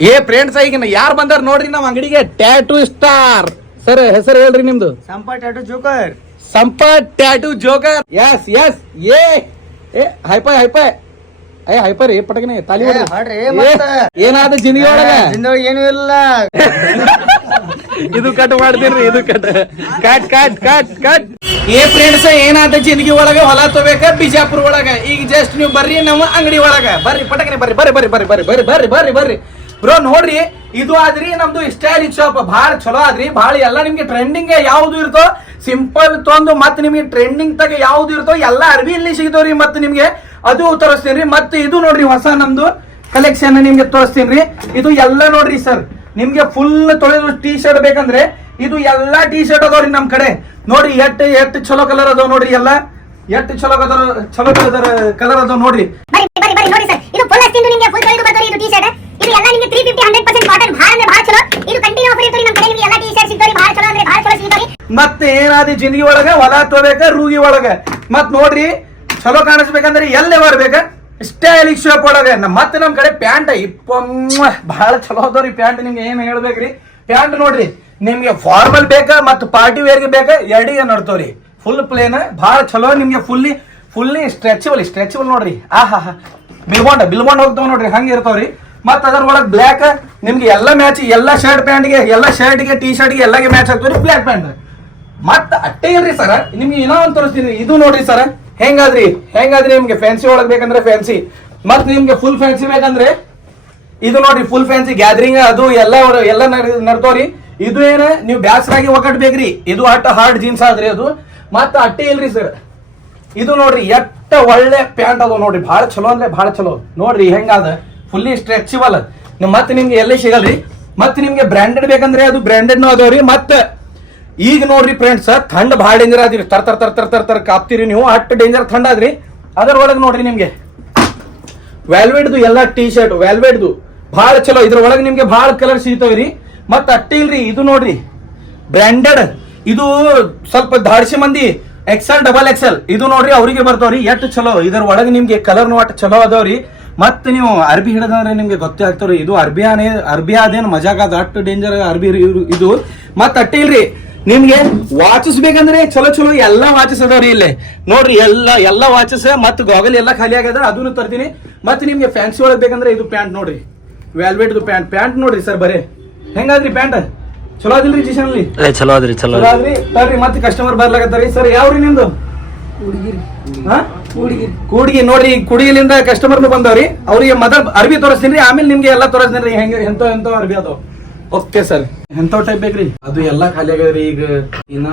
ಏ ಫ್ರೆಂಡ್ಸ್ ಈಗ ಯಾರು ಬಂದಾರ ನೋಡ್ರಿ ನಮ್ಮ ಅಂಗಡಿಗೆ? ಟ್ಯಾಟೂ ಸ್ಟಾರ್ ಸರ್ ಹೆಸರು ಹೇಳ್ರಿ ನಿಮ್ದು? Sampa tattoo joker Sampath tattoo joker yes yes ಏ ಏ ಹೈಪಾಯ್ ಹೈಪೈ ಏ ಹೈಪರ್ ಏ ಪಟಕನೆ ತಾಲಿ ಏನಾದ ಜಿಂದಗಿ ಒಳಗ ಏನೂ ಇಲ್ಲ. ಇದು ಕಟ್ ಮಾಡ್ತೀನಿ ಇದು cut cut cut cut cut ಏ ಫ್ರೆಂಡ್ಸ್ ಏನಾದ ಜಿಂದಗಿ ಒಳಗ ಹೊಲ ತಗೋಬೇಕ? ಬಿಜಾಪುರ ಒಳಗ. ಈಗ ಜಸ್ಟ್ ನೀವು ಬರ್ರಿ ನಮ್ಮ ಅಂಗಡಿ ಒಳಗ. ಬರ್ರಿ ಪಟಕನೆ ಬರ್ರಿ ಬರ್ರಿ ಬರ್ರಿ ಬರ್ರಿ ಬರ್ರಿ ಬರ್ರಿ ಬರ್ರಿ ಬರ್ರಿ ಬರ್ರಿ. ಬ್ರೋ, ನೋಡ್ರಿ, ಇದು ಆದ್ರಿ ನಮ್ದು ಸ್ಟೈಲಿಶ್ ಶಾಪ್ ಬಹಳ ಚಲೋ ಆದ್ರಿ ಬಹಳ ಎಲ್ಲ ನಿಮ್ಗೆ ಟ್ರೆಂಡಿಂಗ್ ಯಾವ್ದು ಇರ್ತೋ ಸಿಂಪಲ್ ತೊಂದು ಮತ್ತೆ ನಿಮ್ಗೆ ಟ್ರೆಂಡಿಂಗ್ ತಗ ಯಾವ್ದು ಇರ್ತೋ, ಎಲ್ಲ ಅರ್ಬಿ ಇಲ್ಲಿ ಸಿಗ್ತಾವ್ರಿ ಮತ್ತೆ ನಿಮ್ಗೆ. ಅದು ತೋರಿಸ್ತೀನಿ ಮತ್ತೆ ಇದು ನೋಡ್ರಿ ಹೊಸ ನಮ್ದು ಕಲೆಕ್ಷನ್ ನಿಮ್ಗೆ ತೋರಿಸ್ತೀನಿ ಇದು ಎಲ್ಲ ನೋಡ್ರಿ ಸರ್ ನಿಮ್ಗೆ ಫುಲ್ ತೊಳೆದು ಟೀ ಶರ್ಟ್ ಬೇಕಂದ್ರೆ ಇದು ಎಲ್ಲಾ ಟೀ ಶರ್ಟ್ ಅದಾವ್ರಿ ನಮ್ ಕಡೆ. ನೋಡ್ರಿ, ಎಟ್ ಎಟ್ ಚಲೋ ಕಲರ್ ಅದಾವ ನೋಡ್ರಿ ಎಲ್ಲ. ಎಟ್ ಚಲೋ ಕಲರ್ ಚಲೋ ಕಲರ್ ಕಲರ್ ಅದಾವ ನೋಡ್ರಿ. ಎಲ್ಲ ನಿಮಗೆ three fifty hundred percent cotton ಭಾಳ ಭಾಳ ಚಲೋ. ಇದು ಕಂಟಿನ್ಯೂ ಆಫರ್ ನಮ್ಮ ಕಡೆ ನಿಮಗೆ ಎಲ್ಲ ಟಿ ಶರ್ಟ್ ಸಿಗ್ತಾವೆ ಭಾಳ ಚಲೋ ಅಂದ್ರೆ ಭಾಳ ಚಲೋ ಮತ್ತೆ ಏನಾದ ಜಿಂದಗಿ ಒಳಗ, ಹೊಲ ತೋಬೇಕ, ರೂಗಿ ಒಳಗ. ಮತ್ ನೋಡ್ರಿ, ಚಲೋ ಕಾಣಿಸ್ಬೇಕಂದ್ರೆ ಎಲ್ಲೇ ಬರ್ಬೇಕ ಸ್ಟೈಲಿಶ್ ಶಾಪ್ ಒಳಗ. ಮತ್ ಮತ್ತೆ ನಮ್ ಕಡೆ ಪ್ಯಾಂಟ್ ಇಪ್ಪ ಬಹಳ ಚಲೋ ಅದಾವ್ರಿ ಪ್ಯಾಂಟ್. ನಿಮ್ಗೆ ಏನ್ ಹೇಳ್ಬೇಕ್ರಿ ಪ್ಯಾಂಟ್ ನೋಡ್ರಿ, ನಿಮ್ಗೆ ಫಾರ್ಮಲ್ ಬೇಕಾ ಮತ್ತು ಪಾರ್ಟಿ ವೇರ್ಗೆ ಬೇಕ? ಎರಡಿಗೆ ನೋಡ್ತವ್ರಿ ಫುಲ್ ಪ್ಲೇನ್ ಬಹಳ ಚಲೋ. ನಿಮ್ಗೆ ಫುಲ್ಲಿ ಫುಲ್ಲಿ ಸ್ಟ್ರೆಚಬಲ್ ಸ್ಟ್ರೆಚಬಲ್ ನೋಡ್ರಿ. ಆಹಾ ಹಾ ಬಿಲ್ಬಾಂಡ್ ಬಿಲ್ಬಾಂಡ್ ಹೋಗ್ತಾವ ನೋಡ್ರಿ, ಹಂಗೆ ಇರ್ತಾವ್ರಿ ಮತ್ತ ಅದರ ಒಳಗೆ ಬ್ಲ್ಯಾಕ್ ನಿಮ್ಗೆ ಎಲ್ಲ ಮ್ಯಾಚ್ ಎಲ್ಲ ಶರ್ಟ್ ಪ್ಯಾಂಟ್ಗೆ ಎಲ್ಲ ಶರ್ಟ್ಗೆ ಟಿ ಶರ್ಟ್ಗೆ ಎಲ್ಲಗೆ ಮ್ಯಾಚ್ ಆಗ್ತಾವ್ರಿ ಬ್ಲ್ಯಾಕ್ ಪ್ಯಾಂಟ್ ಮತ್ತ ಅಟ್ಟೆ ಇಲ್ರಿ ಸರ ನಿಮ್ಗೆ ಏನೋ ಒಂದು ತೋರಿಸ್ತೀನಿ. ಇದು ನೋಡ್ರಿ ಸರ ಹೆಂಗಾದ್ರಿ? ಹೆಂಗಾದ್ರಿ ನಿಮ್ಗೆ ಫ್ಯಾನ್ಸಿ ಒಳಗೆ ಬೇಕಂದ್ರೆ ಫ್ಯಾನ್ಸಿ ಮತ್ ನಿಮ್ಗೆ ಫುಲ್ ಫ್ಯಾನ್ಸಿ ಬೇಕಂದ್ರೆ ಇದು ನೋಡ್ರಿ ಫುಲ್ ಫ್ಯಾನ್ಸಿ ಗ್ಯಾದರಿಂಗ್ ಅದು ಎಲ್ಲ ಎಲ್ಲ ನಡ್- ನಡ್ತವ್ರಿ ಇದು ಏನ? ನೀವು ಬ್ಯಾಸರಾಗಿ ಒಕ್ಕಟ್ ಬೇಕ್ರಿ ಇದು ಅಟ್ಟ ಹಾರ್ಡ್ ಜೀನ್ಸ್ ಆದ್ರಿ ಅದು. ಮತ್ತ ಅಟ್ಟೆ ಇಲ್ರಿ ಸರ್ ಇದು ನೋಡ್ರಿ, ಎಟ್ಟ ಒಳ್ಳೆ ಪ್ಯಾಂಟ್ ಅದು ನೋಡ್ರಿ. ಬಹಳ ಚಲೋ ಅಂದ್ರೆ ಬಹಳ ಚಲೋ. ನೋಡ್ರಿ, ಹೆಂಗಾದ? ಫುಲ್ಲಿ ಸ್ಟ್ರೆಚಬಲ್ ಮತ್ತೆ ನಿಮ್ಗೆ ಎಲ್ಲಿ ಸಿಗಲ್ರಿ? ಮತ್ತೆ ನಿಮ್ಗೆ ಬ್ರ್ಯಾಂಡೆಡ್ ಬೇಕಂದ್ರೆ ಅದು ಬ್ರ್ಯಾಂಡೆಡ್ ಅದಾವ್ರಿ. ಮತ್ತೆ ಈಗ ನೋಡ್ರಿ ಫ್ರೆಂಡ್ಸ್ ಥಂಡ್ ಭಾಳ ಡೇಂಜರ್ ಆದ್ರಿ. ತರ್ ತರ್ ತರ್ ತರ್ ತರ್ ತರ್ ಕಾಪ್ತೀರಿ ನೀವು. ಅಷ್ಟು ಡೇಂಜರ್ ಥಂಡ್ ಆದ್ರಿ. ಅದರ ಒಳಗೆ ನೋಡ್ರಿ ನಿಮ್ಗೆ. ವ್ಯಾಲ್ವೆಡ್ದು ಎಲ್ಲ ಟೀ ಶರ್ಟ್ ವ್ಯಾಲ್ವೆಡ್ದು ಭಾಳ ಚಲೋ. ಇದ್ರ ಒಳಗೆ ನಿಮ್ಗೆ ಭಾಳ ಕಲರ್ ಸಿಗ್ತಾವ್ರಿ. ಮತ್ತೆ ಅಟ್ಟಿ ಇಲ್ರಿ, ಇದು ನೋಡ್ರಿ. ಬ್ರ್ಯಾಂಡೆಡ್ ಇದು ಸ್ವಲ್ಪ ದಾಡಿಸಿ ಮಂದಿ ಎಕ್ಸೆಲ್ ಡಬಲ್ ಎಕ್ಸೆಲ್ ಇದು ನೋಡ್ರಿ ಅವರಿಗೆ ಬರ್ತಾವ್ರಿ. ಎಷ್ಟು ಚಲೋ. ಇದರ ಒಳಗೆ ನಿಮ್ಗೆ ಕಲರ್ ನೋಟ್ ಚಲೋ ಅದಾವ್ರಿ. ಮತ್ತೆ ನೀವು ಅರ್ಬಿ ಹಿಡಿದಂದ್ರೆ ನಿಮ್ಗೆ ಗೊತ್ತೇ ಆಗ್ತಾವ್ರಿ ಇದು ಅರ್ಬಿಯಾನೇ ಅರ್ಬಿ ಅದೇನು ಮಜಾಕ್ ಅದ ಅಷ್ಟು ಡೇಂಜರ್ ಅರ್ಬಿ ಇರು- ಇದು. ಮತ್ತೆ ಅಟ್ಟೆ ಇಲ್ರಿ ನಿಮ್ಗೆ ವಾಚಸ್ ಬೇಕಂದ್ರೆ ಚಲೋ ಚಲೋ ಎಲ್ಲಾ ವಾಚಸ್ ಅದಾವ್ರಿ ಇಲ್ಲಿ. ನೋಡ್ರಿ ಎಲ್ಲ ಎಲ್ಲಾ ವಾಚಸ್ ಮತ್ತೆ ಗಾಗಲ್ ಎಲ್ಲ ಖಾಲಿ ಆಗ್ಯದ ಅದನ್ನು ತರ್ತೀನಿ. ಮತ್ತೆ ನಿಮ್ಗೆ ಫ್ಯಾನ್ಸಿ ಒಳಗೆ ಬೇಕಂದ್ರೆ ಇದು ಪ್ಯಾಂಟ್ ನೋಡ್ರಿ. ವ್ಯಾಲ್ವೇಟ್ದು ಪ್ಯಾಂಟ್. ಪ್ಯಾಂಟ್ ನೋಡ್ರಿ ಸರ್ ಬರೇ. ಹೆಂಗಾದ್ರಿ ಪ್ಯಾಂಟ್? ಚಲೋ ಅದಿಲ್ರಿ ಜಿಶನ್ ಅಲ್ಲಿ? ಚಲೋ ಅದ್ರಿ ಚಲೋ ಅದ್ರಿ ಆದ್ರಿ? ತರ್ರಿ ಮತ್ತೆ ಕಸ್ಟಮರ್ ಬರ್ಲಾಗತ್ತಾರ ಸರ್ ಯಾವ್ರಿ ನಿಮ್ದು? ಹಾ? ಕೂಡ್ಗಿ. ನೋಡ್ರಿ ಈ ಕುಡಿಯಲಿಂದ ಕಸ್ಟಮರ್ ಬಂದವ್ರಿ. ಅವ್ರಿಗೆ ಮೊದಲ್ ಅರ್ಬಿ ತೋರಿಸ್ತೀನಿ ಆಮೇಲೆ ನಿಮ್ಗೆ ಎಲ್ಲ ತೋರಿಸ್ತೀನಿ ಹೆಂಗ ಎಂತ ಎಂತ ಅರ್ಬಿ ಅದು. Okay sir. ಎಂತ ಟೈಪ್ ಬೇಕ್ರಿ? ಅದು ಎಲ್ಲಾ ಖಾಲಿ ಆಗ್ಯಾವ್ರಿ ಈಗ ಇನ್ನ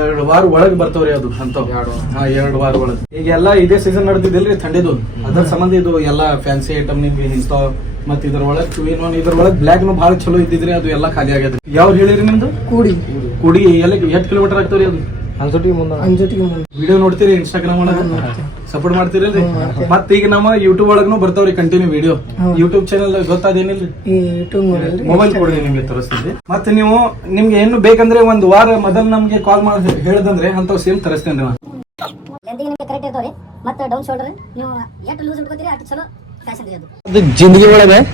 ಎರಡು ವಾರ ಒಳಗ್ ಬರ್ತಾವ್ರಿ ಅದು ಅಂತವ್ ಹಾ ಎರಡ್ ವಾರ ಒಳಗ್. ಈಗ ಎಲ್ಲಾ ಇದೇ ಸೀಸನ್ ನಡೆದಿದ್ದಿಲ್ರಿ ಥಂಡಿದು? ಅದ್ರ ಸಂಬಂಧ ಇದು ಎಲ್ಲಾ ಫ್ಯಾನ್ಸಿ ಐಟಮ್ ನಿಮ್ಗೆ ಇಂತಾವ್ ಮತ್ ಇದ್ರ ಒಳಗ್ ಒನ್ ಇದ್ರ ಒಳಗ್ ಬ್ಲಾಕ್ ನು ಬಹಳ ಚಲೋ ಇದ್ದಿದ್ರಿ ಅದು ಎಲ್ಲಾ ಖಾಲಿ ಆಗ್ಯದ್ರಿ ಯಾವ್ದು ಹೇಳಿರಿ ನಿಮ್ದು? ಕೂಡಿ. ಕೂಡಿ. ಎಲ್ಲ ಎಷ್ಟ್ ಕಿಲೋಮೀಟರ್ ಆಗ್ತಾವ್ರಿ ಅದು? ಅನ್ಸೋಟಿ ಮುಂದ ಅಂಜೋಟಿಗೆ ಮುಂದೆ. ವಿಡಿಯೋ ನೋಡ್ತೀರಿ ಇನ್ಸ್ಟಾಗ್ರಾಮ್ ಒಳಗ? ಸಪೋರ್ಟ್ ಮಾಡ್ತೀರಲ್ರಿ ಮತ್ತ ಈಗ ನಮ್ಮ ಯೂಟ್ಯೂಬ್ ಒಳಗೂ ಬರ್ತಾವ್ರಿ ಕಂಟಿನ್ಯೂ ವಿಡಿಯೋ ಯೂಟ್ಯೂಬ್ ಚಾನಲ್ ಗೊತ್ತಾದೇನಿಲ್ರಿ? ಈ ಯೂಟ್ಯೂಬ್ ನೋಡಲ್ರಿ ಮೊಬೈಲ್ ಕೊಡಿ ನಿಮ್ಗೆ ತರಿಸ್ತೀವಿ ಮತ್ತೆ ನೀವು ನಿಮ್ಗೆ ಏನು ಬೇಕಂದ್ರೆ ಒಂದ್ ವಾರ ಮೊದಲು ನಮ್ಗೆ ಕಾಲ್ ಮಾಡಿ ಹೇಳ್ದಂದ್ರೆ ಅಂತವ್ ಸೇಮ್ ತರಿಸ್ತೇನೆ ನಾನು. ಲೆಂದಿಗೆ ನಿಮಗೆ ಕರೆಕ್ಟ್ ಇರ್ತಾವೆ ಮತ್ತೆ ಡೌನ್ ಶೋಲ್ಡರ್ ನೀವು ಎಷ್ಟು ಲೂಸ್ ಇಟ್ಕೋತೀರಿ ಅಷ್ಟು ಚಲೋ ಫ್ಯಾಷನ್ ರೀ ಅದು. ಅದು ಜಿಂದಗಿ ಒಳಗೆ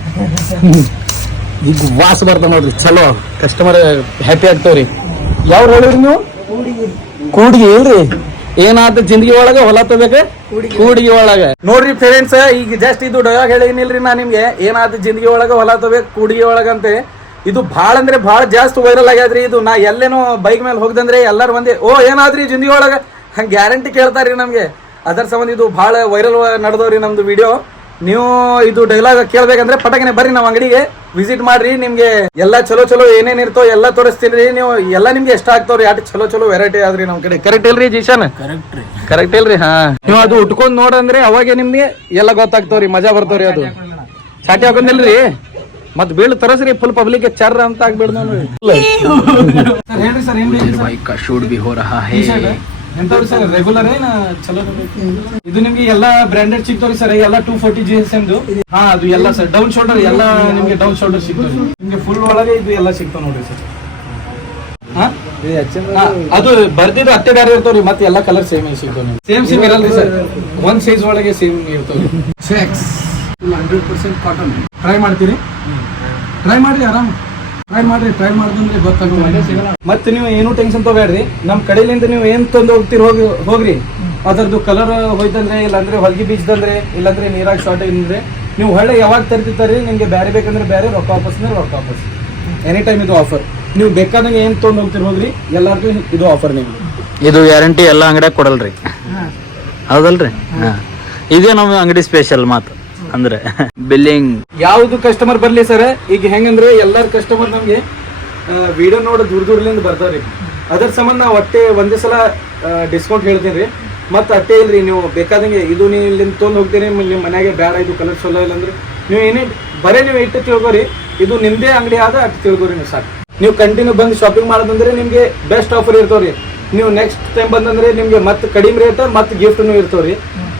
ಈಗ ವಾಸ ಬರ್ತಾವ ನೋಡ್ರಿ ಚಲೋ. Customer happy ಆಗ್ತಾವ್ರಿ. ಯಾವ್ರು ಹೇಳಿದ್ರಿ ನೀವು? ಕೂಡಿಗೆ ಇಲ್ರಿ? ಏನಾದ ಜಿಂದಗಿ ಒಳಗ ಹೊಲ ತಗೋಬೇಕ? ಕೂಡಿಗೆ. ಒಳಗ. ನೋಡ್ರಿ ಫ್ರೆಂಡ್ಸ್ ಈಗ ಜಸ್ಟ್ ಇದು ಡಯಾಗ್ ಹೇಳಿನಿಲ್ರಿ ನಾ ನಿಮ್ಗೆ. ಏನಾದ ಜಿಂದಗಿ ಒಳಗ ಹೊಲ ತಗೋಬೇಕು ಕೂಡಿಗೆ ಒಳಗಂತೆ ಇದು ಭಾಳ ಅಂದ್ರೆ ಬಾಳ ಜಾಸ್ತಿ ವೈರಲ್ ಆಗ್ಯಾದ್ರಿ ಇದು. ನಾ ಎಲ್ಲೇನೋ ಬೈಕ್ ಮೇಲೆ ಹೋಗ್ದಂದ್ರೆ ಎಲ್ಲರೂ ಒಂದೇ ಓ ಏನಾದ್ರಿ ಜಿಂದಗಿ ಒಳಗ? ಹಂಗ ಗ್ಯಾರಂಟಿ ಕೇಳ್ತಾರ್ರಿ ನಮ್ಗೆ. ಅದರ ಸಂಬಂಧ ಇದು ಭಾಳ ವೈರಲ್ ನಡೆದವ್ರಿ ನಮ್ದು ವಿಡಿಯೋ ನೀವು ಇದು ಡೈಲಾಗ್ ಕೇಳ್ಬೇಕಂದ್ರೆ ಪಟಕನೆ ಬರ್ರಿ ನಾವು ಅಂಗಡಿಗೆ ವಿಸಿಟ್ ಮಾಡ್ರಿ ನಿಮ್ಗೆ ಎಲ್ಲಾ ಚಲೋ ಚಲೋ ಏನೇನ್ ಇರ್ತೋ ಎಲ್ಲಾ ತೋರಿಸ್ತೀರಿ ನೀವು ಎಲ್ಲ ನಿಮ್ಗೆ ಎಷ್ಟ ಆಗ್ತಾವ್ರಿ ಅಟ್ ಚಲೋ ಚಲೋ ವೆರೈಟಿ ಆದ್ರಿ ನಮ್ ಕಡೆ. ಕರೆಕ್ಟ್ ಇಲ್ರಿ ಜೀಶನ್? ಕರೆಕ್ಟ್ ಇಲ್ರಿ ಹಾ. ನೀವು ಅದು ಉಟ್ಕೊಂಡ್ ನೋಡಂದ್ರೆ ಅವಾಗ ನಿಮ್ಗೆ ಎಲ್ಲ ಗೊತ್ತಾಗ್ತಾವ್ರಿ ಮಜಾ ಬರ್ತಾವ್ರಿ ಅದು. ಚಾಟಿ ಹಾಕೊಂಡಿಲ್ರಿ ಮತ್ ಬೀಳ್ ತರಸ್ರಿ ಫುಲ್ ಪಬ್ಲಿಕ್ ಚರ್ರ ಅಂತ ಆಗ್ಬೇಡ ನೋಡ್ರಿ. ಬೈಕ್ ಶೂಟ್ ಬಿ ಹೋ ಎಂಥವ್ರು ಸರ್ ರೆಗ್ಯುಲರ್ ಏನ ಚಲೋ ಇದು ನಿಮ್ಗೆ ಎಲ್ಲಾ ಬ್ರಾಂಡೆಡ್ ಸಿಗ್ತಾವ್ರಿ ಸರ್ ಎಲ್ಲ ಟೂ ಫೋರ್ಟಿ ಜಿ ಎಸ್ ಹಾ ಅದು ಎಲ್ಲ ಸರ್ ಡೌನ್ ಶೋಲ್ಡರ್ ಎಲ್ಲ ನಿಮ್ಗೆ ಡೌನ್ ಶೋಲ್ಡರ್ ಸಿಗ್ತಾವ್ರಿ ನಿಮ್ಗೆ ಫುಲ್ ಒಳಗೆ ಇದು ಎಲ್ಲ ಸಿಗ್ತಾವ ನೋಡ್ರಿ ಸರ್. ಅದು ಬರ್ದಿದ್ದು ಅತ್ತೆ ಬೇರೆ ಇರ್ತಾವ್ರಿ ಮತ್ತೆ ಎಲ್ಲ ಕಲರ್ ಸೇಮ್ ಸಿಗ್ತಾವ ಸೇಮ್ ಸೇಮ್ ಇರಲ್ರಿ ಸರ್. ಒಂದ್ ಸೈಜ್ ಒಳಗೆ ಸೇಮ್ ಇರ್ತಾವ್ರಿ. ಹಂಡ್ರೆಡ್ ಪರ್ಸೆಂಟ್ ಕಾಟನ್ ಟ್ರೈ ಮಾಡ್ತೀರಿ ಟ್ರೈ ಮಾಡ್ರಿ ಆರಾಮ್. ಟ್ರೈ ಮಾಡ್ರಿ ಟ್ರೈ ಮಾಡಿದ್ರೆ ಗೊತ್ತಾಗ್ತದೆ ಮತ್ತೆ ನೀವು ಏನು ಟೆನ್ಷನ್ ತಗೋಬೇಡ್ರಿ. ನಮ್ಮ ಕಡೆಯಿಂದ ನೀವು ಏನ್ ತಂದು ಹೋಗ್ತೀರಿ ಹೋಗಿ ಹೋಗ್ರಿ. ಅದರದ್ದು ಕಲರ್ ಹೋಯ್ತಂದ್ರೆ ಇಲ್ಲಾಂದ್ರೆ ಹೊಲಿಗೆ ಬೀಜದಂದ್ರೆ ಇಲ್ಲಾಂದ್ರೆ ನೀರಾಗ ಶಾರ್ಟ್ ಅಂದ್ರೆ ನೀವು ಹೊಳ್ಳೆ ಯಾವಾಗ ತರ್ತಿರ್ತಾರಿ ನಿಮ್ಗೆ ಬೇರೆ ಬೇಕಂದ್ರೆ ಬೇರೆ ರೊಕ್ಕ ವಾಪಸ್ ಅಂದ್ರೆ ರೊಕ್ಕ ವಾಪಸ್. ಎನಿ ಟೈಮ್ ಇದು ಆಫರ್ ನೀವು ಬೇಕಾದಂಗೆ ಏನ್ ತೊಗೊಂಡು ಹೋಗ್ತೀರಿ ಹೋಗ್ರಿ ಎಲ್ಲಾರ್ಗು ಇದು ಆಫರ್ ನಿಮ್ಗೆ ಇದು ಗ್ಯಾರಂಟಿ ಎಲ್ಲ ಅಂಗಡಿಯಾಗ ಕೊಡಲ್ರಿ. ಹೌದಲ್ರಿ? ಹಾ. ಇದೇ ನಮ್ಮ ಅಂಗಡಿ ಸ್ಪೆಷಲ್ ಮಾತು. ಅಂದ್ರೆ ಬಿಲ್ಲಿಂಗ್ ಯಾವ್ದು ಕಸ್ಟಮರ್ ಬರ್ಲಿ ಸರ್ ಈಗ ಹೆಂಗಂದ್ರೆ ಎಲ್ಲಾರ ಕಸ್ಟಮರ್ ನಮ್ಗೆ ವಿಡಿಯೋ ನೋಡ ದೂರ ದೂರಲಿಂದ ಬರ್ತಾವ್ರಿ. ಅದ್ರ ಸಂಬಂಧ ನಾವು ಅಟ್ಟೆ ಒಂದೇ ಸಲ ಡಿಸ್ಕೌಂಟ್ ಹೇಳ್ತೀನಿ ರೀ. ಮತ್ತೆ ಅಟ್ಟೆ ಇಲ್ರಿ, ನೀವು ಬೇಕಾದಂಗೆ ಇದು ನೀವು ಇಲ್ಲಿಂದ ತೊಂದು ಹೋಗ್ತೀರಿ, ನಿಮ್ಮ ಮನೆಗೆ ಬೇಡ, ಇದು ಕಲರ್ ಚಲೋ ಇಲ್ಲ ಅಂದ್ರೆ. ನೀವು ಏನೇ, ಬರೇ ನೀವು ಇಟ್ಟು ತಿಳ್ಕೊರಿ, ಇದು ನಿಮ್ದೇ ಅಂಗಡಿ ಆದ ಅಟ್ಟು ತಿಳ್ಕೊರಿ ನೀವು ಸಾಕು. ನೀವು ಕಂಟಿನ್ಯೂ ಬಂದು ಶಾಪಿಂಗ್ ಮಾಡೋದಂದ್ರೆ ನಿಮ್ಗೆ ಬೆಸ್ಟ್ ಆಫರ್ ಇರ್ತಾವ್ರಿ. ನೀವು ನೆಕ್ಸ್ಟ್ ಟೈಮ್ ಬಂದಂದ್ರೆ ನಿಮ್ಗೆ ಮತ್ತೆ ಕಡಿಮೆ ರೇಟ್ ಮತ್ತೆ ಗಿಫ್ಟ್ನು ಇರ್ತಾವ್ರಿ.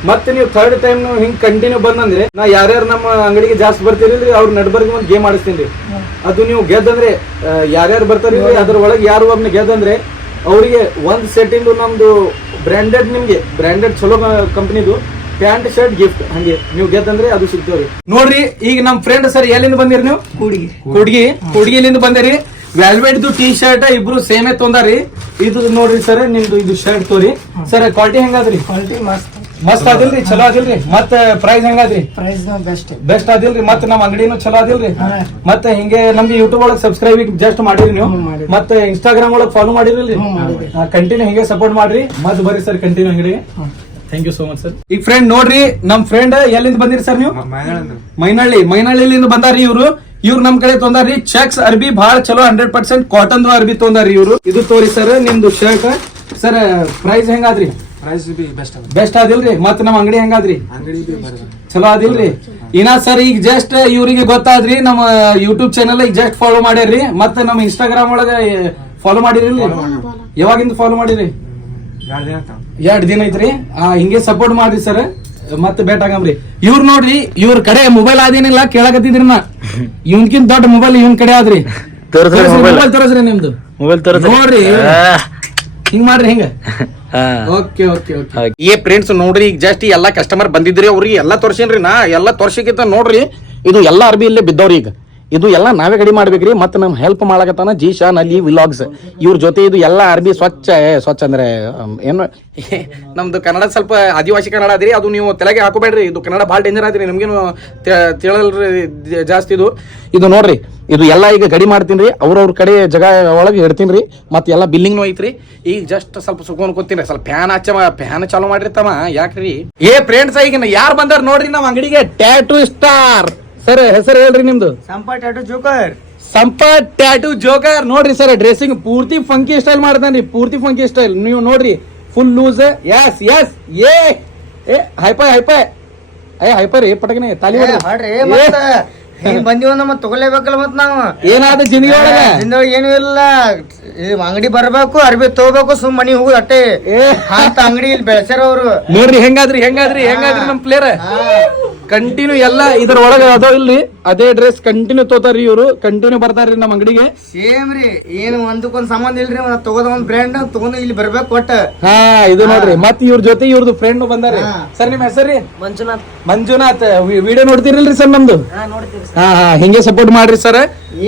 ಮತ್ತೆ ನೀವು ಥರ್ಡ್ ಟೈಮ್ ನೀವು ಹಿಂಗ್ ಕಂಟಿನ್ಯೂ ಬಂದಂದ್ರೆ ನಾ ಯಾರ್ಯಾರು ನಮ್ಮ ಅಂಗಡಿಗೆ ಜಾಸ್ತಿ ಬರ್ತೀರಿ ಅವ್ರ ನಡ್ಬರ್ಗೆ ಒಂದು ಗೇಮ್ ಆಡಿಸ್ತೀನಿ. ಅದು ನೀವು ಗೆದ್ದಂದ್ರೆ ಯಾರ್ಯಾರು ಬರ್ತಾರಿ ಅದ್ರ ಒಳಗೆ ಯಾರು ಒಬ್ಬನ ಗೆದ್ದಂದ್ರೆ ಅವರಿಗೆ ಒಂದ್ ಸೆಟ್ ಇಂದು ನಮ್ದು ಬ್ರ್ಯಾಂಡೆಡ್ ನಿಮ್ಗೆ ಬ್ರ್ಯಾಂಡೆಡ್ ಚಲೋ ಕಂಪನಿದು ಪ್ಯಾಂಟ್ ಶರ್ಟ್ ಗಿಫ್ಟ್ ಹಂಗೆ. ನೀವು ಗೆದ್ದಂದ್ರೆ ಅದು ಸಿಗ್ತವ್ರಿ ನೋಡ್ರಿ ಈಗ ನಮ್ ಫ್ರೆಂಡ್ ಸರ್ ಎಲ್ಲಿಂದ ಬಂದಿರಿ ನೀವು? ಹುಡುಗಿ ಹುಡುಗಿ ಕುಡ್ಗಿಲಿಂದ ಬಂದಿರಿ? ವ್ಯಾಲ್ವೆಟ್ದು ಟೀ ಶರ್ಟ್ ಇಬ್ರು ಸೇಮೇ ತೊಂದಾರಿ ಇದು ನೋಡ್ರಿ ಸರ್ ನಿಮ್ದು ಇದು ಶರ್ಟ್ ತೋರಿ. Sir quality ಹೆಂಗಾದ್ರಿ? ಕ್ವಾಲಿಟಿ ಮಸ್ತ್ ಮಸ್ತ್ ಆದಿಲ್ರಿ ಚಲೋ ಆದಿಲ್ರಿ. ಮತ್ತ ಪ್ರೈಸ್ ಹೆಂಗಾದ್ರಿ? ಪ್ರೈಸ್ ಬೆಸ್ಟ್ ಬೆಸ್ಟ್ ಆದಿಲ್ರಿ. ಮತ್ತ ನಮ್ಮ ಅಂಗಡಿನೂ ಚಲೋ ಆದಿಲ್ರಿ. ಹಾ. ಮತ್ತೆ ಹಿಂಗೆ ನಮ್ಗೆ ಯೂಟ್ಯೂಬ್ ಒಳಗ್ ಸಬ್ಸ್ಕ್ರೈಬ್ ಜಸ್ಟ್ ಮಾಡಿರಿ ನೀವು. ಮತ್ತೆ ಇನ್ಸ್ಟಾಗ್ರಾಮ್ ಒಳಗ್ ಫಾಲೋ ಮಾಡಿರಲ್ರಿ. ಕಂಟಿನ್ಯೂ ಹಿಂಗೆ ಸಪೋರ್ಟ್ ಮಾಡ್ರಿ. ಮತ್ ಬರ್ರಿ ಸರ್ ಕಂಟಿನ್ಯೂ ಅಂಗಡಿ thank you so much sir ಈಗ ಫ್ರೆಂಡ್ ನೋಡ್ರಿ ನಮ್ ಫ್ರೆಂಡ್ ಎಲ್ಲಿಂದ ಬಂದಿರಿ ಸರ್ ನೀವು? ಮೈನಳ್ಳಿ. ಮೈನಳ್ಳಿಲಿಂದ ಬಂದಾರಿ ಇವ್ರು. ಇವ್ರು ನಮ್ ಕಡೆ ತೊಂದಾರಿ ಚೆಕ್ಸ್ ಅರ್ಬಿ ಬಹಳ ಚಲೋ ಹಂಡ್ರೆಡ್ ಪರ್ಸೆಂಟ್ ಕಾಟನ್ ಅರ್ಬಿ ತೊಂದಾರಿ ಇವ್ರು. ಇದು ತೋರಿ ಸರ್ ನಿಮ್ದು ಶರ್ಟ್ ಸರ್ ಪ್ರೈಸ್ ಹೆಂಗಾದ್ರಿ? ಪ್ರೈಸ್ ಬಿ ಬೆಸ್ಟ್ ಅದಿಲ್ರಿ ಬೆಸ್ಟ್ ಆದಿಲ್ರಿ ಮತ್ ನಮ್ ಅಂಗಡಿ ಹೆಂಗಾದ್ರಿ? ಅಂಗಡಿ ಬಿ ಚಲೋ ಆದಿಲ್ರಿ ಇನ್ನ ಸರ್ ಈಗ ಜಸ್ಟ್ ಇವ್ರಿಗೆ ಗೊತ್ತಾದ್ರಿ ನಮ್ಮ ಯೂಟ್ಯೂಬ್ ಚಾನಲ್ ಈಗ ಜಸ್ಟ್ ಫಾಲೋ ಮಾಡ್ಯಾರ್ರಿ ಮತ್ತೆ ನಮ್ಮ ಇನ್ಸ್ಟಾಗ್ರಾಮ್ ಒಳಗ ಫಾಲೋ ಮಾಡಿರಿ ಯಾವಾಗಿಂದ ಫಾಲೋ ಮಾಡಿರಿ? ಎರಡು ದಿನ ಐತ್ರಿ? ಆ, ಹಿಂಗೆ ಸಪೋರ್ಟ್ ಮಾಡ್ರಿ ಸರ್ ಮತ್ತೆ ಬೇಟ್ ಆಗಮ್ರಿ ಇವ್ರು ನೋಡ್ರಿ ಇವ್ರ ಕಡೆ ಮೊಬೈಲ್ ಆದೇನಿಲ್ಲ ಕೇಳಾಕತ್ತಿದ್ರಿ ನಾ. ಇವನ್ಕಿಂತ ದೊಡ್ಡ ಮೊಬೈಲ್ ಇವನ್ ಕಡೆ ಆದ್ರಿ. ತೋರಿಸ್ರಿ ಮೊಬೈಲ್ ತೋರಿಸ್ರಿ ನಿಮ್ದು. ಮೊಬೈಲ್ ನೋಡ್ರಿ. ಹಿಂಗ್ ಮಾಡ್ರಿ ಹಿಂಗ. ಹಾ. Okay okay okay. ಏ ಫ್ರೆಂಡ್ಸ್ ನೋಡ್ರಿ ಈಗ ಜಾಸ್ತಿ ಎಲ್ಲಾ ಕಸ್ಟಮರ್ ಬಂದಿದ್ರಿ ಅವ್ರಿಗೆ ಎಲ್ಲಾ ತೋರ್ಸಿನ್ರಿ ನಾ ಎಲ್ಲಾ ತೋರ್ಸಿಕಿಂತ ನೋಡ್ರಿ ಇದು ಎಲ್ಲಾ ಅರ್ಬಿ ಇಲ್ಲೇ ಬಿದ್ದವ್ರಿ ಈಗ. ಇದು ಎಲ್ಲ ನಾವೇ ಗಡಿ ಮಾಡ್ಬೇಕ್ರಿ. ಮತ್ತೆ ನಮ್ ಹೆಲ್ಪ್ ಮಾಡಕತ್ತಾನ ಜೀಶಾನ್ ಅಲ್ಲಿ ವಿಲಾಗ್ಸ್. ಇವ್ರ ಜೊತೆ ಇದು ಎಲ್ಲ ಅರ್ಬಿ ಸ್ವಚ್ಛ ಸ್ವಚ್ಛ ಅಂದ್ರೆ ಏನು ನಮ್ದು ಕನ್ನಡ ಸ್ವಲ್ಪ ಆದಿವಾಸಿ ಕನ್ನಡ ಅದ್ರಿ. ಅದು ನೀವು ತಲೆಗೆ ಹಾಕೋಬೇಡ್ರಿ. ಇದು ಕನ್ನಡ ಭಾಳ ಡೇಂಜರ್ ಆದ್ರಿ. ನಿಮ್ಗೇನು ತಿಳಲ್ರಿ ಜಾಸ್ತಿ ಇದು. ಇದು ನೋಡ್ರಿ, ಇದು ಎಲ್ಲ ಈಗ ಗಡಿ ಮಾಡ್ತೀನಿ ಅವ್ರವ್ರ ಕಡೆ ಜಗ ಒಳಗೆ ಇಡ್ತೀನಿ ರೀ ಮತ್ತೆ ಎಲ್ಲ ಬಿಲ್ಲಿಂಗ್ನು ಐತ್ರಿ. ಈಗ ಜಸ್ಟ್ ಸ್ವಲ್ಪ ಸುಖನ್ ಕೂತೀನಿ ಸ್ವಲ್ಪ ಫ್ಯಾನ್ ಹಚ್ಚ ಫ್ಯಾನ್ ಚಾಲೂ ಮಾಡಿರ್ತಮ್ಮ ಯಾಕ್ರಿ? ಏ ಫ್ರೆಂಡ್ಸ್ ಈಗ ಯಾರು ಬಂದಾರ ನೋಡ್ರಿ ನಮ್ಮ ಅಂಗಡಿಗೆ. ಟ್ಯಾಟೂ ಸ್ಟಾರ್ ಸರ್ ಹೆಸರು ಹೇಳ್ರಿ ನಿಮ್ದು? Sampa tattoo joker Sampa tattoo joker ನೋಡ್ರಿ ಸರ್ ಡ್ರೆಸ್ಸಿಂಗ್ ಪೂರ್ತಿ ಫಂಕಿ ಸ್ಟೈಲ್ ಮಾಡ್ತಾನ್ರಿ ಪೂರ್ತಿ ಫಂಕಿ ಸ್ಟೈಲ್ ನೀವು ನೋಡ್ರಿ ಫುಲ್ ಲೂಸ್ ಎಸ್ ಎಸ್ ಏ ಏ ಹೈಪೈ ಹೈಪೈ ಏ ಹೈಪೈ ರೀ ಪಟಕನೆ ತಾಲಿ ಬಂದಿವ ಮಾಡ್ರಿ ಮತ್ ತಗೊಲೇಬೇಕಲ್ಲ ಮತ್ ನಾವು? ಏನಾದ ಜಿಂದಗಿ ಒಳಗ ಜಿಂದಗಿ ಏನು ಇಲ್ಲ. ಅಂಗಡಿ ಬರ್ಬೇಕು ಅರ್ಬಿ ತಗೋಬೇಕು ಸುಮ್ ಮನಿ ಹೋಗುದು ಅಟ್ಟೆ. ಅಂತ ಅಂಗಡಿ ಇಲ್ಲಿ ಬೆಳೆಸ್ಯಾರ ಅವ್ರು. ನೋಡ್ರಿ ಹೆಂಗಾದ್ರಿ ಹೆಂಗಾದ್ರಿ ಹೆಂಗಾದ್ರಿ ನಮ್ ಪ್ಲೇಯರ್ ಕಂಟಿನ್ಯೂ ಎಲ್ಲ ಇದ್ರ ಒಳಗೆ ಅದೋ ಇಲ್ಲಿ. ಅದೇ ಡ್ರೆಸ್ ಕಂಟಿನ್ಯೂ ತೋತಾರಿ ಇವರು. ಕಂಟಿನ್ಯೂ ಬರ್ತಾರ್ರಿ ನಮ್ಮ ಅಂಗಡಿಗೆ. ಸೇಮ್ ರೀ. ಏನು ಒಂದಕ್ಕೊಂದ್ ಸಂಬಂಧ ಇಲ್ರಿ ಒಂದ್ ತಗೋದ ಒಂದ್ ಬ್ರ್ಯಾಂಡ್ ತಗೊಂಡು ಇಲ್ಲಿ ಬರ್ಬೇಕು ಕೊಟ್ಟ ಹಾ ಇದು ನೋಡ್ರಿ. ಮತ್ ಇವ್ರ ಜೊತೆ ಇವ್ರದ್ದು ಫ್ರೆಂಡ್ ಬಂದಾರ ಸರ್ ನಿಮ್ ಹೆಸರಿ ಮಂಜುನಾಥ್. ಮಂಜುನಾಥ್. ವಿಡಿಯೋ ನೋಡ್ತಿರಲ್ರಿ ಸರ್ ನಮ್ದು? ಹಾ ಹಾ ಹಿಂಗೆ ಸಪೋರ್ಟ್ ಮಾಡ್ರಿ ಸರ್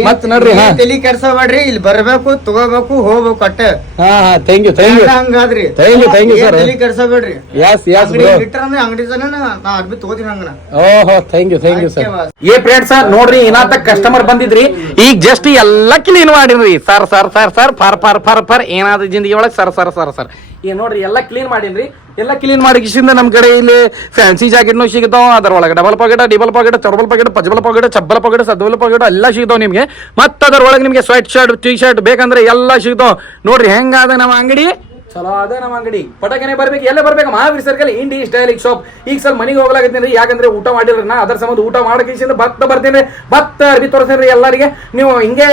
ಮತ್ ನೋಡ್ರಿ ಹಾ. ತಲಿ ಮಾಡ್ರಿ ಇಲ್ಲಿ ಬರ್ಬೇಕು ತಗೋಬೇಕು ಹೋಗ್ಬೇಕು ಕೊಟ್ಟ ಹಾ ಹಾ. Thank you thank you ಹಂಗಾದ್ರಿ thank you thank you sir ತಲಿ ಕೆಡ್ಸಬೇಡ್ರಿ ಯಸ್ ಯಸ್ ಬಿಟ್ರ ಅಂದ್ರೆ ಅಂಗಡಿ ಜನ ನಾ ಅರ್ಬಿ ತಗೋತೀನಿ ಹಂಗನ. ಓಹೋ thank you thank you sir ಏ ಫ್ರೆಂಡ್ಸ್ ನೋಡ್ರಿ, ಏನಾತ ಕಸ್ಟಮರ್ ಬಂದಿದ್ರಿ. ಈಗ ಜಸ್ಟ್ ಎಲ್ಲ ಕ್ಲೀನ್ ಮಾಡಿನ್ರಿ ಸರ್ ಸರ್ ಸರ್ ಸರ್, ಫರ್ ಫರ್ ಫರ್ ಫರ್, ಏನಾದ ಜಿಂದಗಿ ಒಳಗೆ ಸರ್ ಸರ್ ಸರ್ ಸರ್. ಈಗ ನೋಡ್ರಿ, ಎಲ್ಲ ಕ್ಲೀನ್ ಮಾಡಿನ್ರಿ. ಎಲ್ಲ ಕ್ಲೀನ್ ಮಾಡಿಸಿಂದ ನಮ್ಮ ಕಡೆ ಇಲ್ಲಿ ಫ್ಯಾನ್ಸಿ ಜಾಕೆಟ್ನು ಸಿಗ್ತಾವ. ಅದ್ರ ಒಳಗೆ ಡಬಲ್ ಪಾಕೆಟ್ ಡಿಬಲ್ ಪಾಕೆಟ್ ಚರ್ಬಲ್ ಪಾಕೆಟ್ ಪಜಬಲ್ ಪಾಕೆಟ್ ಚಬ್ಬಲ್ ಪಾಕೆಟ್ ಸದ್ಬಲ್ ಪಾಕೆಟ್ ಎಲ್ಲ ಸಿಗ್ತಾವ ನಿಮಗೆ. ಮತ್ತೆ ಅದ್ರ ಒಳಗೆ ನಿಮಗೆ ಸ್ವೆಟ್ ಶರ್ಟ್ ಟಿ ಶರ್ಟ್ ಬೇಕಂದ್ರೆ ಎಲ್ಲ ಸಿಗ್ತಾವ. ನೋಡ್ರಿ, ಹೆಂಗಾದ ನಮ್ಮ ಅಂಗಡಿ? ಚಲೋ ಅದೇ ನಮ್ಮ ಅಂಗಡಿ. ಪಟಕನೆ ಬರ್ಬೇಕು ಎಲ್ಲ ಬರ್ಬೇಕು. Mahavir circle Indi Stylic shop ಈಗ ಸ್ವಲ್ಪ ಮನೆಗೆ ಹೋಗ್ಲಾಗತ್ತೀನಿ ಯಾಕಂದ್ರೆ ಊಟ ಮಾಡಿರ್ರಿ ನಾ. ಅದ್ರ ಸಂಬಂಧ ಊಟ ಮಾಡಕ್ಕೆ ಭತ್ತ ಬರ್ತೀನಿ ಭತ್ತ ಅರ್ಬಿ ತೋರಿಸ್ತೀನಿ ಎಲ್ಲರಿಗೆ. ನೀವು ಹಿಂಗೆ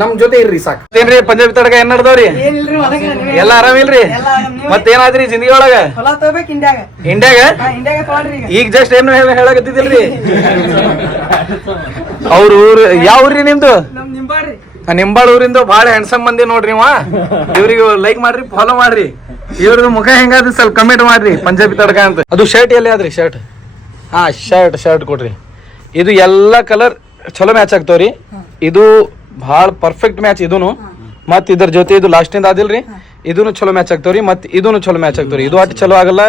ನಮ್ ಜೊತೆ ಇರ್ರಿ ಸಾಕು. ಏನ್ರಿ ಪಂಜಾಬಿ ತಡಕ ಏನ್ ನಡ್ದವ್ರಿ? ಎಲ್ಲ ಆರಾಮ್ ಇಲ್ರಿ? ಎಲ್ಲ ಆರಾಮಿಲ್ರಿ ಮತ್ತೇನಾದ್ರಿ ಜಿಂದಗಿ ಒಳಗ? ಇಂಡಿಯಾಗ ಈಗ. ಈಗ ಜಸ್ಟ್ ಏನು ಹೇಳ ಹೇಳಕತ್ತಿದಿಲ್ರಿ ಅವ್ರ ಊರು ಯಾವ ಊರ್ರಿ ನಿಮ್ದು? ನಮ್ ನಿಂಬಾಡ್ರಿ ಆ ನಿಂಬಾಳ ಊರಿಂದ ಬಹಳ ಹ್ಯಾಂಡ್ಸಮ್ ಮಂದಿ ನೋಡ್ರಿ ಇವ. ಇವ್ರಿಗೆ ಲೈಕ್ ಮಾಡ್ರಿ ಫಾಲೋ ಮಾಡ್ರಿ. ಇವ್ರದ್ದು ಮುಖ ಹೆಂಗಾದ್ರಿ ಸ್ವಲ್ಪ ಕಮೆಂಟ್ ಮಾಡ್ರಿ ಪಂಜಾಬಿ ತಡಕ ಅಂತ. ಅದು ಶರ್ಟ್ ಎಲ್ಲಿ ಆದ್ರಿ ಶರ್ಟ್ ಹಾ ಶರ್ಟ್ ಶರ್ಟ್ ಕೊಡ್ರಿ. ಇದು ಎಲ್ಲ ಕಲರ್ ಚಲೋ ಮ್ಯಾಚ್ ಆಗ್ತಾವ್ರಿ. ಇದು ಭಾಳ ಪರ್ಫೆಕ್ಟ್ ಮ್ಯಾಚ್ ಇದೂನು. ಮತ್ ಇದ್ರ ಜೊತೆ ಇದು ಲಾಸ್ಟಿಂದ ಆದಿಲ್ರಿ. ಇದೂನು ಚಲೋ ಮ್ಯಾಚ್ ಆಗ್ತಾವ್ರಿ ಮತ್ ಇದೂನು ಚಲೋ ಮ್ಯಾಚ್ ಆಗ್ತಾವ್ರಿ. ಇದು ಅಟ್ ಚಲೋ ಆಗಲ್ಲ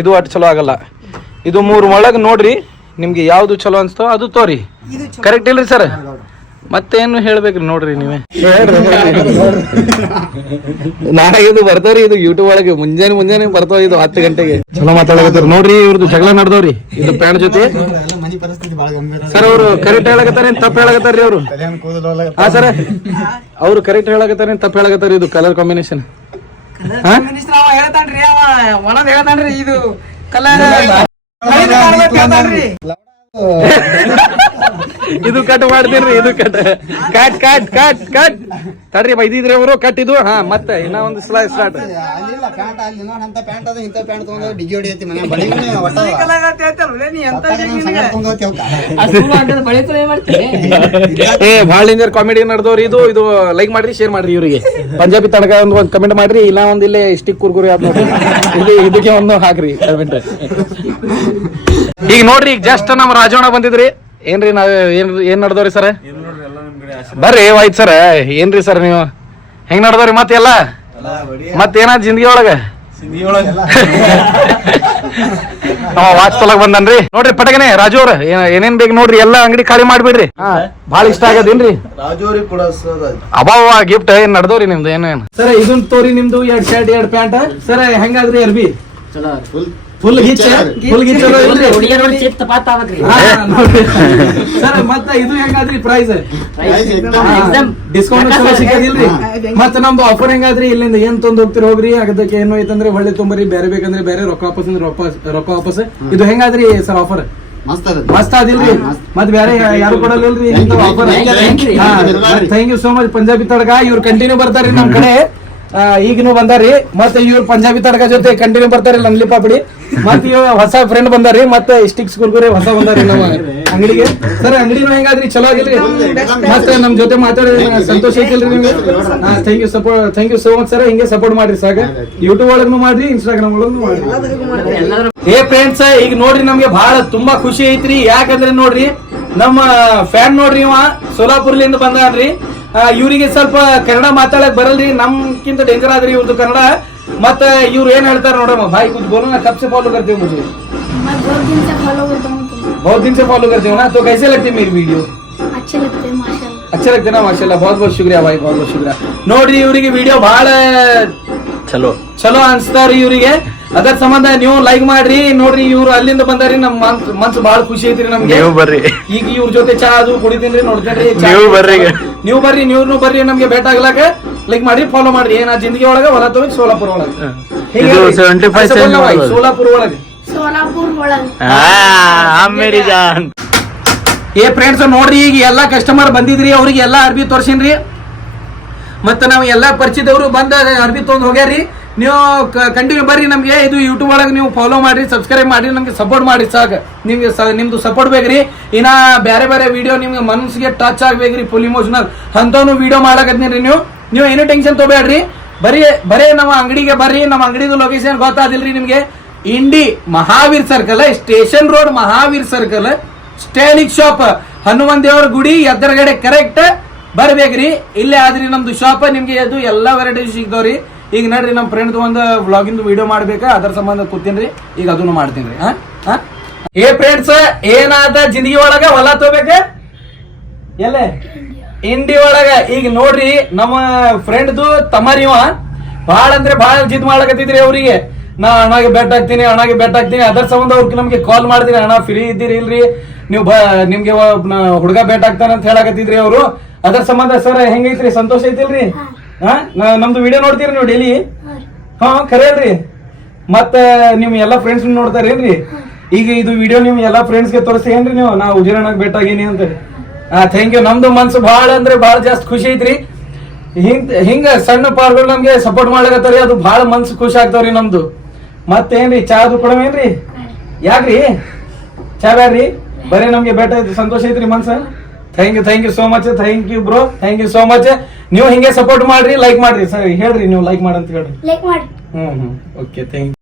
ಇದು ಅಟ್ ಚಲೋ ಆಗಲ್ಲ. ಇದು ಮೂರ್ ಒಳಗ್ ನೋಡ್ರಿ ನಿಮ್ಗೆ ಯಾವ್ದು ಚಲೋ ಅನ್ಸ್ತೋ ಅದು ತೋರಿ. ಕರೆಕ್ಟ್ ಇಲ್ರಿ ಸರ್ ಮತ್ತೇನು ಹೇಳ್ಬೇಕ್ರಿ ನೋಡ್ರಿ ನೀವೇ. ನಾಳೆ ಇದು ಬರ್ತಾವ್ರಿ ಇದು ಯೂಟ್ಯೂಬ್ ಒಳಗೆ ಮುಂಜಾನೆ ಮುಂಜಾನೆ ಬರ್ತಾವ ಇದು ಹತ್ತು ಗಂಟೆಗೆ. ಚಲೋ ಮಾತಾಡಕತ್ತಾರ. ನೋಡ್ರಿ ಇವ್ರದ್ದು ಜಗಳ ನಡ್ದವ್ರಿ ಇದು ಪ್ಯಾಂಟ್ ಜೊತೆ. ಮನಿ ಪರಿಸ್ಥಿತಿ ಬಹಳ ಗಂಭೀರ ಸರ್ ಅವರು ಕರೆಕ್ಟ್ ಹೇಳಕತ್ತಾರೇನ್ ತಪ್ಪು ಹೇಳಕತ್ತಾರ್ರಿ ಅವರು? ಹಾ ಸರ್. ಅವ್ರು ಕರೆಕ್ಟ್ ಹೇಳಕತ್ತಾರೇನ್ ತಪ್ಪು ಹೇಳಕತ್ತಾರ ಇದು ಕಲರ್ ಕಾಂಬಿನೇಷನ್ ಹೇಳ್ತಾನ್ರಿ ಅವ ಒಣದ್ ಹೇಳ್ತಾನ್ರಿ ಇದು. ಕಲರ್ ಇದು ಕಟ್ ಮಾಡ್ತೀನಿ ಇದು cut cut cut cut cut ತಡ್ರಿ ಬೈದಿದ್ರಿ ಅವರು ಕಟ್ ಇದು. ಹಾ ಮತ್ತೆ ಇನ್ನ ಒಂದು ಸ್ಲಾ ಸ್ಟಾರ್ಟ್ ಅಲ್ಲಿಲ್ಲ ಪ್ಯಾಂಟ್ ಅಲ್ಲಿ ನೋಡ್ ಅಂತ ಪ್ಯಾಂಟ್ ಅದು ಇಂಥ ಪ್ಯಾಂಟ್ ತಗೊಂಡ್ ಡಿಗಿ ಹೊಡಿಯತಿ ಮನೆ. ಒಟ್ಟ. ಏ ಭಾಳ ಇಂಜರ್ ಕಾಮಿಡಿ ನಡ್ದವ್ರಿ ಇದು. ಇದು ಲೈಕ್ ಮಾಡ್ರಿ ಶೇರ್ ಮಾಡ್ರಿ ಇವರಿಗೆ. ಪಂಜಾಬಿ ತಡಕ ಒಂದು ಒಂದು ಕಮೆಂಟ್ ಮಾಡ್ರಿ. ಇಲ್ಲ ಒಂದ್ ಇಲ್ಲೇ ಸ್ಟಿಕ್ ಕುರ್ಕುರಿ ಅದ್ ನೋಡ್ರಿ. ಇದು ಇದಕ್ಕೆ ಒಂದು ಹಾಕ್ರಿ ಕಮೆಂಟ್ ಈಗ ನೋಡ್ರಿ ಈಗ ಜಸ್ಟ್ ನಮ್ಮ ರಾಜವಣ ಬಂದಿದ್ರಿ. ಏನ್ರಿ ನಾವ್ ಏನ್ ಏನ್ ನಡ್ದವ್ರಿ ಸರ್? ಬರ್ರಿ ಆಯ್ತು ಸರ್. ಏನ್ರಿ ಸರ್ ನೀವು? ಹೆಂಗ್ ನಡ್ದವ್ರಿ ಮತ್ತೆಲ್ಲ ಮತ್ತೇನ ಜಿಂದಗಿ ಒಳಗ? ಅವ ವಾಚ್ ತೊಲಗ್ ಬಂದನ್ರಿ. ನೋಡ್ರಿ ಪಟಗನೆ ರಾಜು ಅವ್ರ ಏನ್- ಏನೇನ್ ಬೇಕು ನೋಡ್ರಿ ಎಲ್ಲಾ ಅಂಗಡಿ ಖಾಲಿ ಮಾಡ್ಬಿಡ್ರಿ. ಬಾಳ ಭಾಳ ಇಷ್ಟ ಆಗದೇನ್ರಿ? ಅಬಾವ ಗಿಫ್ಟ್ ಏನ್ ನಡ್ದವ್ರಿ ನಿಮ್ದು ಏನೇನು? ಸರ್ ಇದನ್ ತೋರಿ ನಿಮ್ದು ಎರಡ್ ಶರ್ಟ್ ಎರಡ್ ಪ್ಯಾಂಟ್. ಸರ್ ಹೆಂಗಾದ್ರಿ ಅರ್ಬಿ? ಫುಲ್ ಗಿಚ್ ಫುಲ್ ಗಿಚ್ಚ ಸರ್ ಮತ್ತ ಇದು ಹೆಂಗಾದ್ರಿ ಪ್ರೈಸ್ ಡಿಸ್ಕೌಂಟ್ ಚಲೋ ಸಿಕ್ಕದಿಲ್ರಿ. ಮತ್ತ ನಮ್ದು ಆಫರ್ ಹೆಂಗಾದ್ರಿ? ಇಲ್ಲಿಂದ ಏನ್ ತಂದ್ ಹೋಗ್ತಿರಿ ಹೋಗ್ರಿ? ಅದಕ್ಕೆ ಏನು ಐತಂದ್ರೆ ಹೊಳ್ಳಿ ತುಂಬರಿ ಬೇರೆ ಬೇಕಂದ್ರೆ ಬೇರೆ ರೊಕ್ಕ ವಾಪಸ್ ಅಂದ್ರೆ ರೊಕ್ಕ ರೊಕ್ಕ ವಾಪಸ್. ಇದು ಹೆಂಗಾದ್ರಿ ಸರ್ ಆಫರ್ ಮಸ್ತ್ ಅದಿಲ್ರಿ ಮತ್ ಬೇರೆ ಯಾರು ಕೊಡಲಿಲ್ರಿ thank you so much Punjabi Tadaga ಇವ್ರು ಕಂಟಿನ್ಯೂ ಬರ್ತಾರ್ರಿ ನಮ್ ಕಡೆ. ಈಗಿನೂ ಬಂದಾರಿ ಮತ್ತೆ ಇವ್ರು ಪಂಜಾಬಿ ತಡಕ ಜೊತೆ ಕಂಟಿನ್ಯೂ ಬರ್ತಾರಿ ನಂಗ್ಲಿ ಪಾಪಡಿ. ಮತ್ತೆ ಇವ್ ಹೊಸ ಫ್ರೆಂಡ್ ಬಂದಾರಿ ಮತ್ತೆ ಸ್ಟಿಕ್ಸ್ ಕುರ್ಕುರಿ ಹೊಸ ಬಂದಾರಿ ನಮ್ಮ ಅಂಗಡಿಗೆ. ಸರ್ ಅಂಗಡಿನೂ ಹೆಂಗಾದ್ರಿ? ಚಲೋ ಆಗಿಲ್ರಿ? ಮತ್ತೆ ನಮ್ ಜೊತೆ ಮಾತಾಡಿ ಸಂತೋಷ ಐತಿಲ್ರಿ ನಿಮ್ಗೆ? Thank you support thank you so much sir ಹಿಂಗೆ ಸಪೋರ್ಟ್ ಮಾಡ್ರಿ ಸಾಕ. ಯೂಟ್ಯೂಬ್ ಒಳಗೂ ಮಾಡ್ರಿ ಇನ್ಸ್ಟಾಗ್ರಾಮ್ ಒಳಗೂ ಮಾಡ್ರಿ. ಏ ಫ್ರೆಂಡ್ಸ್ ಈಗ ನೋಡ್ರಿ ನಮ್ಗೆ ಬಹಳ ತುಂಬಾ ಖುಷಿ ಐತ್ರಿ. ಯಾಕಂದ್ರೆ ನೋಡ್ರಿ ನಮ್ಮ ಫ್ಯಾನ್ ನೋಡ್ರಿ ಇವ ಸೋಲಾಪುರ್ಲಿಂದ ಬಂದಾನ್ರಿ. ಆ, ಇವರಿಗೆ ಸ್ವಲ್ಪ ಕನ್ನಡ ಮಾತಾಡಕ್ ಬರಲ್ರಿ. ನಮ್ಕಿಂತ ಡೇಂಜರ್ ಆದ್ರಿ ಇವ್ರದ್ದು ಕನ್ನಡ. ಮತ್ತ ಇವ್ರು ಏನ್ ಹೇಳ್ತಾರ ನೋಡಮ್ಮ ಬಾಯಿ ಕುದ್ ಬೋಲು ನಾ ಕಬ್ಸೆ ಫಾಲೋ ಕರ್ತೀವಿ ಮುಜಿ. ಬಹುತ್ ದಿನ ಫಾಲೋ ಕರ್ತೀವಿ ನಾ हो ಕೈಸೆ तो ವಿಡಿಯೋ लगते मेरी वीडियो ಬಹುತ್ लगते माशाल्लाह अच्छे लगते ना माशाल्लाह बहुत बहुत ನೋಡ್ರಿ ಇವರಿಗೆ ವಿಡಿಯೋ ಬಹಳ ಚಲೋ. ಚಲೋ ಅನ್ಸ್ತಾರ ಇವರಿಗೆ. ಅದರ ಸಂಬಂಧ ನೀವು ಲೈಕ್ ಮಾಡ್ರಿ ನೋಡ್ರಿ ಇವ್ರು ಅಲ್ಲಿಂದ ಬಂದಾರಿ ನಮ್ಮ ಮನ್ಸ್ ಬಹಳ ಖುಷಿ ಐತ್ರಿ ನಮ್ಗೆ. ನೀವು ಬರ್ರಿ. ಈಗ ಇವ್ರ ಜೊತೆ ಚಾ ಅದು ಕುಡಿತೀನಿ ನೋಡ್ತೇನ್ರಿ ನೀವು ಬರ್ರಿ ನೀವು ಬರ್ರಿ ನೀವು ಬರ್ರಿ ನಮ್ಗೆ ಭೇಟ ಆಗ್ಲಾಕ. ಲೈಕ್ ಮಾಡ್ರಿ ಫಾಲೋ ಮಾಡ್ರಿ. ಏನ ಜಿಂದಗಿ ಒಳಗ ಹೊಲ ತೋರಿ ಸೋಲಾಪುರ ಒಳಗ. ಸೋಲಾಪುರ ಒಳಗ. ಸೋಲಾಪುರ ಒಳಗ. ಏ ಫ್ರೆಂಡ್ಸ್ ನೋಡ್ರಿ ಈಗ ಎಲ್ಲಾ ಕಸ್ಟಮರ್ ಬಂದಿದ್ರಿ ಅವ್ರಿಗೆ ಎಲ್ಲಾ ಅರ್ಬಿ ತೋರ್ಸಿನ್ರಿ. ಮತ್ತ ನಾವ್ ಎಲ್ಲಾ ಪರಿಚಿದವ್ರು ಬಂದ ಅರ್ಬಿ ತೊಗೊಂಡ್ ಹೋಗ್ಯಾರಿ ನೀವು ಕಂಟಿನ್ಯೂ ಬರ್ರಿ ನಮ್ಗೆ. ಇದು ಯೂಟ್ಯೂಬ್ ಒಳಗೆ ನೀವು ಫಾಲೋ ಮಾಡಿ ಸಬ್ಸ್ಕ್ರೈಬ್ ಮಾಡಿ ನಮ್ಗೆ ಸಪೋರ್ಟ್ ಮಾಡಿ ಸಾಕು. ನಿಮ್ಗೆ ನಿಮ್ದು ಸಪೋರ್ಟ್ ಬೇಕ್ರಿ. ಇನ್ನ ಬೇರೆ ಬೇರೆ ವಿಡಿಯೋ ನಿಮ್ಗೆ ಮನಸ್ಸಿಗೆ ಟಚ್ ಆಗ್ಬೇಕ್ರಿ ಫುಲ್ ಇಮೋಷನಲ್ ಅಂತವನು ವಿಡಿಯೋ ಮಾಡಕತ್ತೀರಿ ನೀವು. ನೀವು ಏನೂ ಟೆನ್ಷನ್ ತಗೋಬೇಡ್ರಿ. ಬರೀ, ಬರೇ ನಮ್ಮ ಅಂಗಡಿಗೆ ಬರ್ರಿ, ನಮ್ಮ ಅಂಗಡಿದು ಲೊಕೇಶನ್ ಗೊತ್ತಾದಿಲ್ರಿ ನಿಮ್ಗೆ. Indi Mahavir circle station road Mahavir circle Stylic shop Hanumantha ದೇವರ ಗುಡಿ ಎದ್ದರಗಡೆ ಕರೆಕ್ಟ್ ಬರ್ಬೇಕ್ರಿ. ಇಲ್ಲೇ ಆದ್ರಿ ನಮ್ದು ಶಾಪ್ ನಿಮ್ಗೆ ಅದು ಎಲ್ಲಾ ವೆರೈಟಿ ಸಿಗ್ತಾವ್ರಿ. ಈಗ ನೋಡ್ರಿ ನಮ್ಮ ಫ್ರೆಂಡ್ ಒಂದು ವ್ಲಾಗಿಂದು ವಿಡಿಯೋ ಮಾಡ್ಬೇಕಾ? ಅದ್ರ ಸಂಬಂಧ ಕೂತೀನ್ರಿ. ಈಗ ಅದನ್ನು ಮಾಡ್ತೀನಿ ಹಾ? ಏ ಫ್ರೆಂಡ್ಸ್ ಏನಾದ ಜಿಂದಗಿ ಒಳಗ ಹೊಲ ತಗೋಬೇಕ ಎಲ್ಲೇ? ಇಂಡಿ ಒಳಗ. ಈಗ ನೋಡ್ರಿ, ನಮ್ಮ ಫ್ರೆಂಡ್ದು ತಮ್ಮರಿವ ಭಾಳ ಅಂದ್ರೆ ಭಾಳ ಜಿದ್ ಮಾಡಕತ್ತಿದ್ರಿ ಅವರಿಗೆ. ನಾ ಅಣ್ಣಗೆ ಬೆಟ್ ಹಾಕ್ತೀನಿ ಅಣ್ಣಗೆ ಬೆಟ್ ಹಾಕ್ತೀನಿ ಅದರ ಸಂಬಂಧ ಅವ್ರಿಗೆ ನಮ್ಗೆ ಕಾಲ್ ಮಾಡ್ತೀನಿ ಅಣ್ಣ ಫ್ರೀ ಇದ್ದೀರಿ ಇಲ್ರಿ? ನೀವು ಬ, ನಿಮ್ಗೆ ಹುಡುಗ ಬೆಟ್ ಹಾಕ್ತಾನ ಅಂತ ಹೇಳಕತ್ತಿದ್ರಿ ಅವರು. ಅದರ ಸಂಬಂಧ ಸರ್ ಹೆಂಗೈತ್ರಿ? ಸಂತೋಷ ಐತಿಲ್ರಿ? ಹಾ? ನಮ್ದು ವಿಡಿಯೋ ನೋಡ್ತೀರಿ ನೀವು ಡೈಲಿ ಹಾ ಖರೆ ಅಲ್ರಿ ಮತ್ತ ನಿಮ್ ಎಲ್ಲಾ ಫ್ರೆಂಡ್ಸ್ ನೋಡ್ತಾರೇನ್ರಿ ಈಗ ಇದು ವಿಡಿಯೋ ನಿಮ್ ಎಲ್ಲಾ ಫ್ರೆಂಡ್ಸ್ಗೆ ತೋರಿಸಿ ಏನ್ರಿ ನೀವು? ನಾ ಉಜಿರಣ್ಣಗ್ ಭೇಟಾಗೀನಿ ಅಂತ ಹಾ ಥ್ಯಾಂಕ್ ಯು ನಮ್ದು ಮನ್ಸು ಬಹಳ ಅಂದ್ರೆ ಬಹಳ ಜಾಸ್ತಿ ಖುಷಿ ಐತ್ರಿ. ಹಿಂಗ್ ಹಿಂಗ ಸಣ್ಣ ಪಾರ್ಗಳು ನಮ್ಗೆ ಸಪೋರ್ಟ್ ಮಾಡ್ಲಕತ್ತಾರಿ ಅದು ಬಹಳ ಮನ್ಸು ಖುಷಿ ಆಗ್ತಾವ್ರಿ ನಮ್ದು. ಮತ್ತೇನ್ರಿ ಚಾ ಅದು ಕೊಡವೇನ್ರಿ ಯಾಕ್ರಿ? ಚಾ ಬ್ಯಾಡ್ರಿ? ಬರೀ ನಮ್ಗೆ ಬೆಟ್ಟ ಸಂತೋಷ ಐತ್ರಿ ಮನ್ಸ? Thank you thank you so much thank you bro thank you so much ನೀವು ಹಿಂಗೆ ಸಪೋರ್ಟ್ ಮಾಡ್ರಿ ಲೈಕ್ ಮಾಡ್ರಿ. ಸರಿ ಹೇಳ್ರಿ ನೀವು ಲೈಕ್ ಮಾಡಂತ ಹೇಳ್ರಿ. ಲೈಕ್ ಮಾಡಿ ಹ್ಮ್ ಹ್ಮ್. Okay thank you